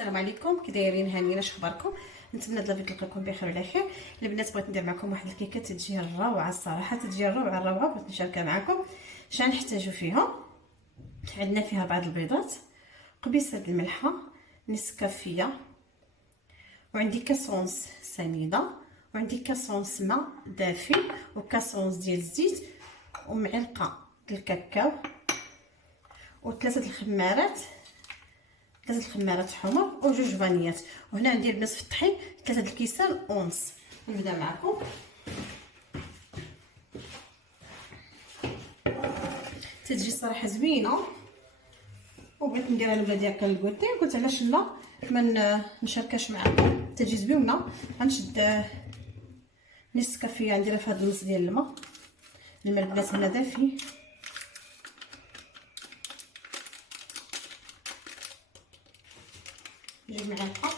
السلام عليكم، كي دايرين؟ هانيين؟ اش اخباركم؟ نتمنى هاد الفيديو تلقاكم بخير وعلى خير. البنات بغيت ندير معكم واحد الكيكه تجي روعه، الصراحه تجي روعه. بغيت نشاركها معكم. شنو نحتاجو فيها؟ عندنا فيها بعض البيضات، قبيصه الملحه، نسكافيه، وعندي كاسونس سنيده، وعندي كاسونس ماء دافي، وكاسونس ديال الزيت، ومعلقه ديال الكاكاو، وثلاثه الخمارات حمر، وجوج فانيات. وهنا عندي البنات في الطحين 3 الكيسان اونص. نبدا معكم. تتجي صراحه زوينه، وبغيت نديرها لولادي هكا للكوتي، قلت علاش لا ما نشاركهاش معكم. تجي زوينه. غنشد نص كافيه، نديرها في هذا النص ديال الماء البنات هنا دافي، جوج معالق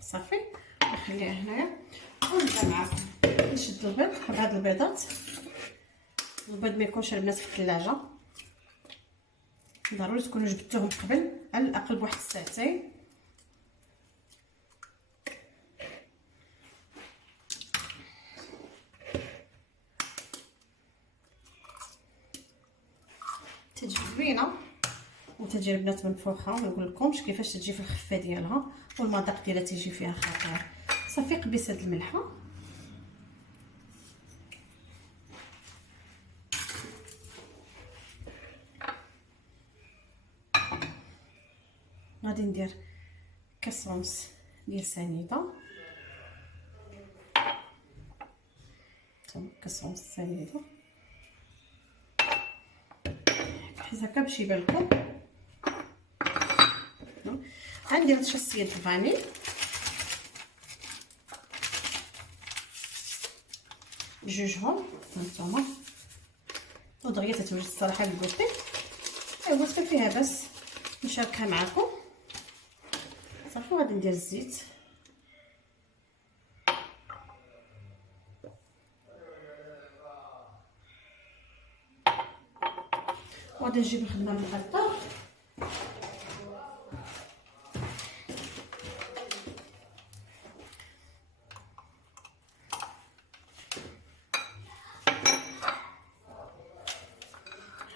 صافي، نخليها هنايا. ونبدا معكم نشد البيض بهاد البيضات. البيض ما يكونش البنات في الثلاجه، ضروري تكونوا جبدتوهم قبل على الاقل بواحد الساعتين. تجي زوينه وتجي البنات منفوخه. ما نقولكمش كيفاش تجي في الخفه ديالها، والمذاق ديالها تيجي فيها خطير. صافي، قبيصه الملحه، غادي ندير كاسونس ديال سنيده، كاسونس سنيده بحيث هكا باش يبان لكم. غندير شصيه الفاني، بجوجهم هانتوما، ودغيا تتوجد الصراحه للكوتي. ايوا صافي، فيها بس نشاركها معكم. صافي، غادي ندير الزيت، وغادي نجيب الخدمه من الخلطه.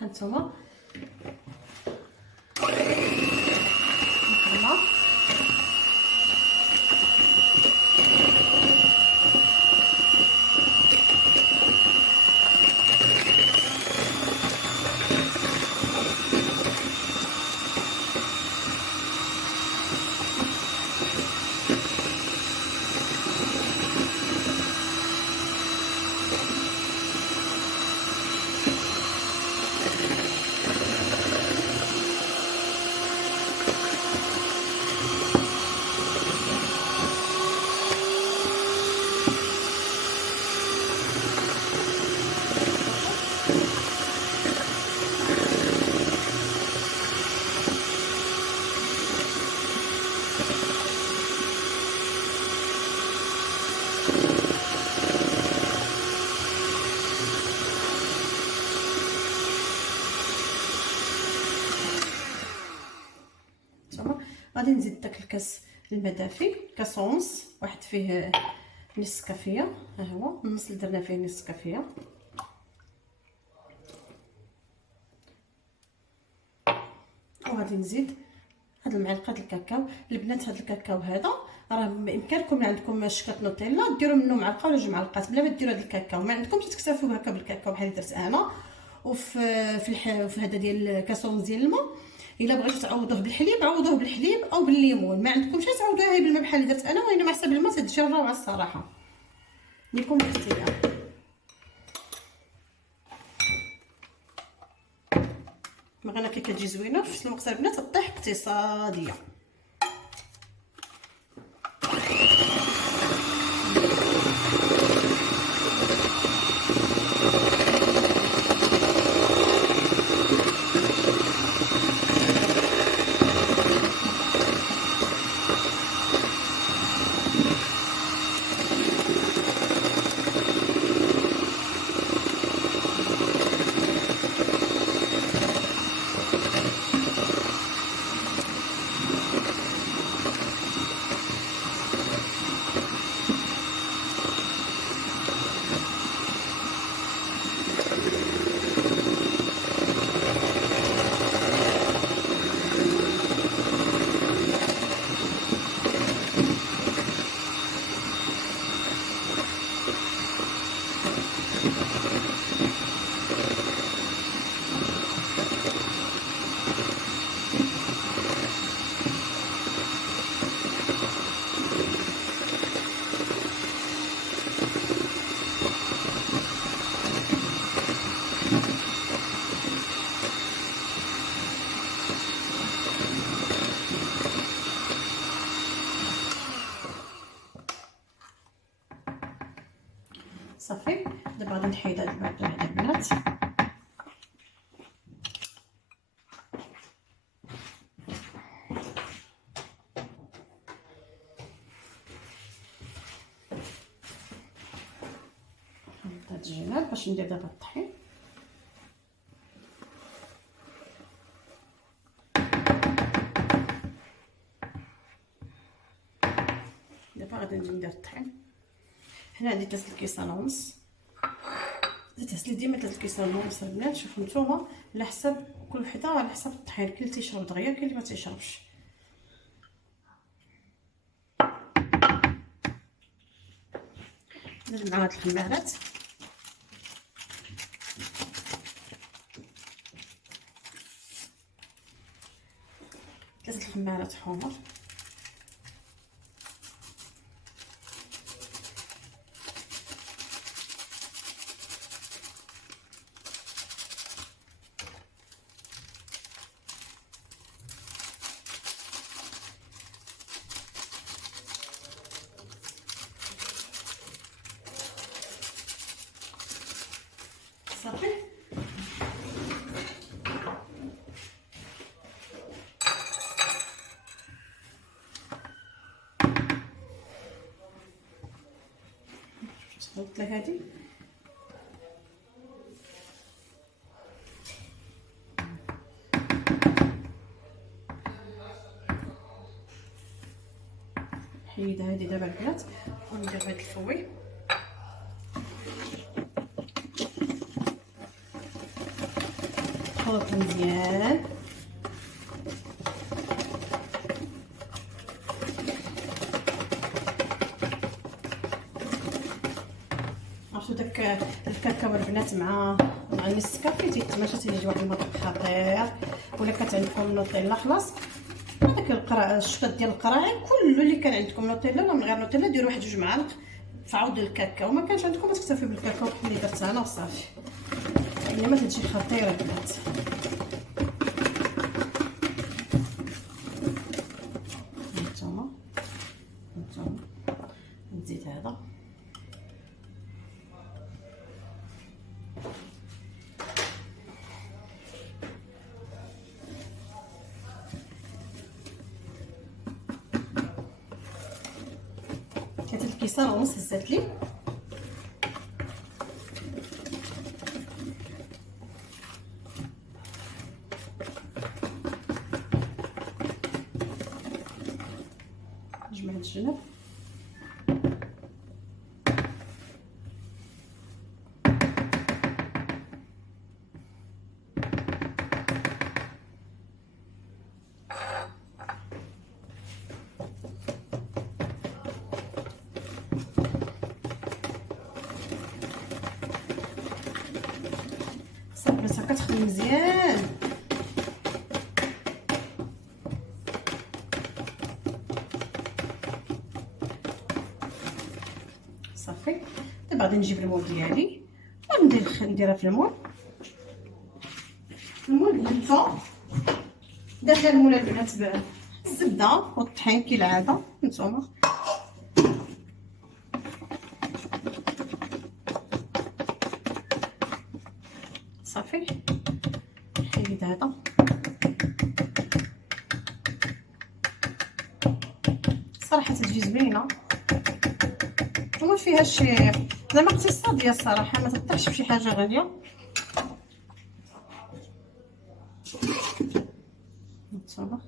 هانتوما غادي نزيد داك الكاس الماء دافي، كاسونس واحد فيه نص كافيه، ها هو النص اللي درنا فيه نص كافيه. وغادي نزيد هاد المعلقه ديال الكاكاو. البنات هاد الكاكاو هذا راه بامكانكم عندكم شكات نوتيلا ديروا منه معلقه ولا جوج معلقات، بلا ما ديروا هاد الكاكاو. ما عندكمش تكتفوا هكا بالكاكاو بحال درت انا. في هذا ديال الكاسونس ديال الماء، الا بغيتو تعوضوه بالحليب عوضوه بالحليب او بالليمون. ما عندكمش تعوضوها بالماء بحال اللي درت انا، وانا مع حساب الماء تجي روعه الصراحه. ليكم الاختيار. مغنى كي كتجي زوينه في المقص البنات، الطيح اقتصاديه. صافي. دابا غادي نحيد هاد الماكله هنا البنات. نحط هاد الجناب باش ندير دابا الطحين. دابا غادي نجي ندير الطحين. هنا عندي 3 كيسان ونص. تغسلي ديما 3 كيسان ونص البنات. شوفوا نتوما على حساب كل وحده على حساب الطحين، كاين اللي تيشرب دغيا كاين اللي ما تيشربش. نجمع هاد الخمارات. ثلاثه الخمارات حمر. صافي صوت هادي. حيد هادي دابا البنات وندير هاد الفوي. نخلط مزيان. عرفتو داك الكاكاو البنات مع النسكافيه تيتماشى، تيجي واحد المذاق خطير. ولا كانت عندكم نوتيلا خلاص هذاك الشطات ديال القراعي كله اللي كان عندكم نوتيلا ولا من غير نوتيلا ديروا واحد 2 معالق في عود الكاكاو. ما كانش عندكم تكتفي بالكاكاو اللي درت انا وصافي. انما تجي خطيره البنات. هانتوما نزيد هذا. كيسان ونص هزات لي. نجمع الجنب. صافي كتخدم مزيان. صافي دابا غادي نجيب المول ديالي ونديرها في المول. المول بلفه درت المول البنات بالزبده والطحين كالعاده نتوما. صافي حيد هذا. صراحه تجي زوينه وما فيهاش زعما اقتصاديه الصراحه، ما تطيحش بشي حاجه غاليه. نتوما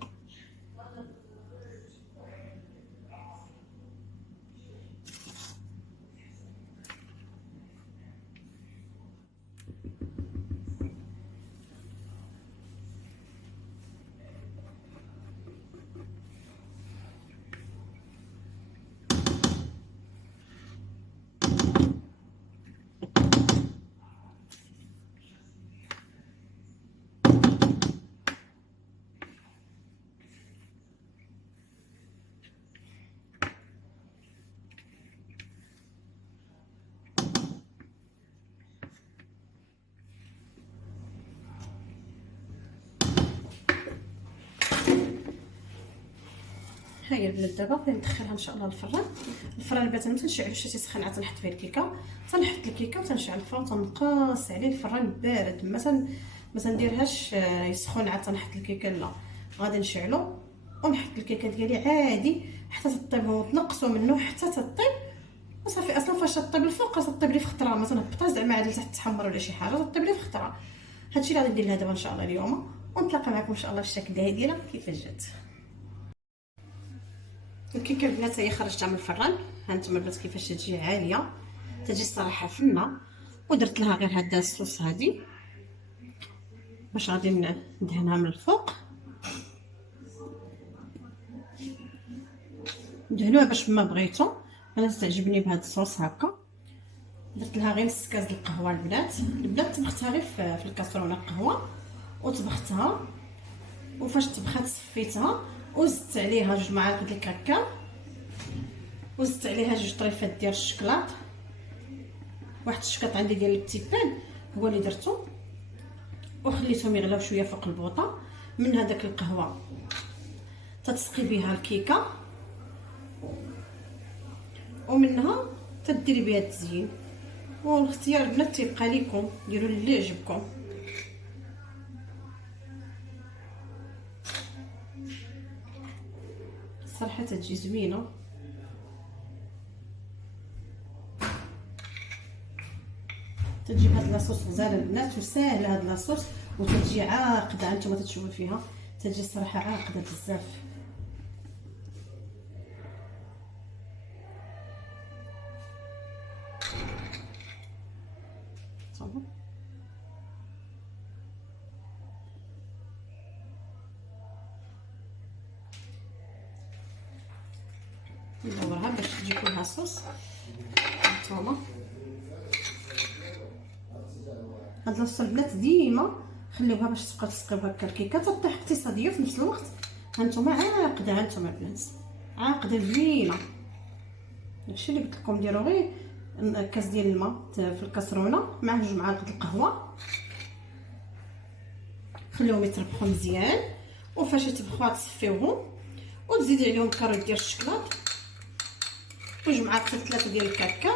ها هي البنات دابا غادي ندخلها ان شاء الله للفران. الفران البنات ما تنشعلوش حتى تسخن، عاد تنحط فيه الكيكه، تنحط الكيكه وتنشعل الفران وتنقص عليه الفران بارد، ما تنديرهاش يسخن عاد تنحط الكيكه، لا غادي نشعلو ونحط الكيكه ديالي عادي حتى تطيب وتنقصوا منه حتى تطيب وصافي. اصلا فاش تطيب الفوق خاصها تطيب لي في خطره، ما تنهبطهاش زعما عاد لتحت تحمر ولا شي حاجه، تطيب لي في خطره. هادشي اللي غادي ندير لها دابا ان شاء الله اليوم، ونتلاقى معكم ان شاء الله في الشكل ديالها كيفاش جات الكيكه البنات. هي خرجتها من الفران، ها نتوما البنات كيفاش تجي عاليه، تجي الصراحه فنه. ودرت لها غير هذا الصوص هادي باش غادي ندهنها من الفوق، دهنوها باش ما بغيتو. انا تعجبني بهذا الصوص هكا. درت لها غير نص كاس القهوه البنات طبختها غير في الكاسرونه القهوه وطبختها، وفاش طبخات صفيتها وزدت عليها 2 معالق ديال الكاكاو، وزدت عليها 2 طريفات ديال الشكلاط، واحد الشكلاط عندي ديال البتيبان هو اللي درتو، وخليتهم يغلاو شويه فوق البوطه. من هذاك القهوه تتسقي بها الكيكه، ومنها تديري بها التزيين، والاختيار البنات تيبقى ليكم، ديروا اللي يعجبكم. صراحه تجي زوينه. تجي بهاد لاصوص غزاله البنات وساهله هاد لاصوص، وتجي عاقده انتما تتشوفوا فيها، تجي الصراحه عاقده بزاف. ندورها باش تجي كلها صوص. هانتوما هاد لاصوص البنات ديما خليوها باش تبقى تسقيو هكا الكيكه تطيح اقتصاديه في نفس الوقت. هانتوما عاقده، هانتوما البنات عاقده زوينه. داكشي اللي قلت لكم، ديروا غير كاس ديال الماء في الكاسرونه مع 2 معالق القهوه، خليهم يتربخوا مزيان، وفاش يتبخوا تصفيوهم وتزيدي عليهم كاروت ديال الشكلاط و2 معالق 3 ديال الكاكاو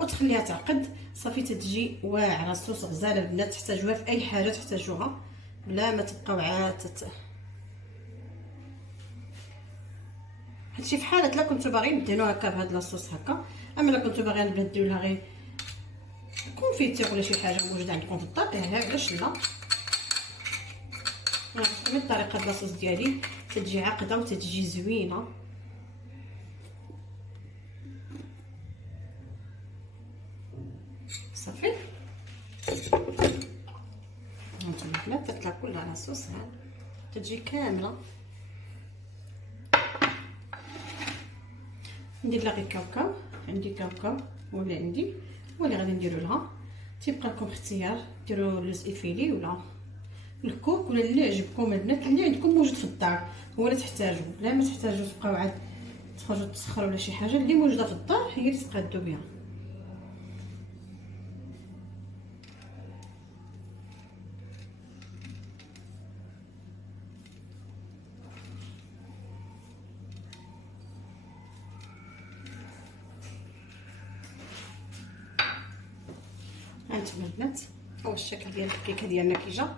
وتخليها تعقد صافي. تتجي واعره الصوص غزاله البنات، تحتاجوها في اي حاجه تحتاجوها بلا ما تبقاو عاد هادشي في حاله لا كنتو باغيين دهنوها هكا بهاد لاصوص هكا. اما لا كنتو باغيين البنات ديروا لها غير كونفيتير ولا شي حاجه موجوده عندكم في الدار ديرها، علاش لا. انا من الطريقه د لاصوص ديالي تتجي عاقده وتتجي زوينه. صافي هانتوما البنات درت لها كلها لاصوص، ها تتجي كامله. ندير لها غير كاوكاو، عندي كاوكاو ولا عندي واللي غادي نديرو لها. تيبقى لكم اختيار، ديروا لوز ايفيلي ولا الكوك ولا اللي يعجبكم البنات، اللي عندكم موجود في الدار هو اللي تحتاجوا، لا ما تحتاجوا تبقاو عاد تخرجوا تسخروا ولا شي حاجه. اللي موجوده في الدار هي اللي تقادوا بها. هانتوما البنات هو الشكل ديال الكيكه ديالنا كي جا.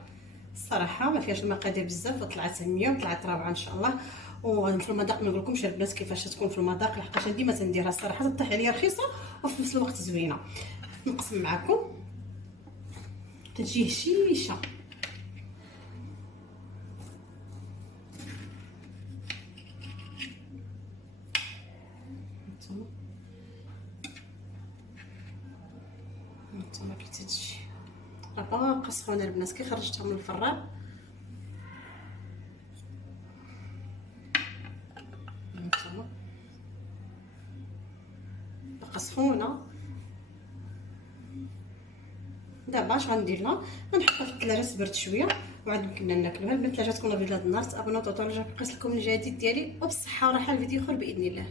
الصراحه ما فيهاش المقادير بزاف وطلعت هنيه وطلعت روعه ان شاء الله. وفي المذاق ما نقولكمش البنات كيفاش تكون في المذاق، لحقاش ديما تنديرها الصراحه تطيح عليا رخيصه وفي نفس الوقت زوينه. نقسم معكم تجي هشيشه. هانتوما كي تجي راه باقا سخونه البنات كي خرجتها من الفران. هانتوما باقا سخونه. دابا اش غندير لها؟ غنحطها في الثلاجه تبرد شويه وعاد يمكننا ناكلوها. البنات الثلاجه تكون ابيض هاد النهار، تابوناو طوطو رجع بقيت لكم الجديد ديالي وبالصحه وراحه الفيديو اخر باذن الله.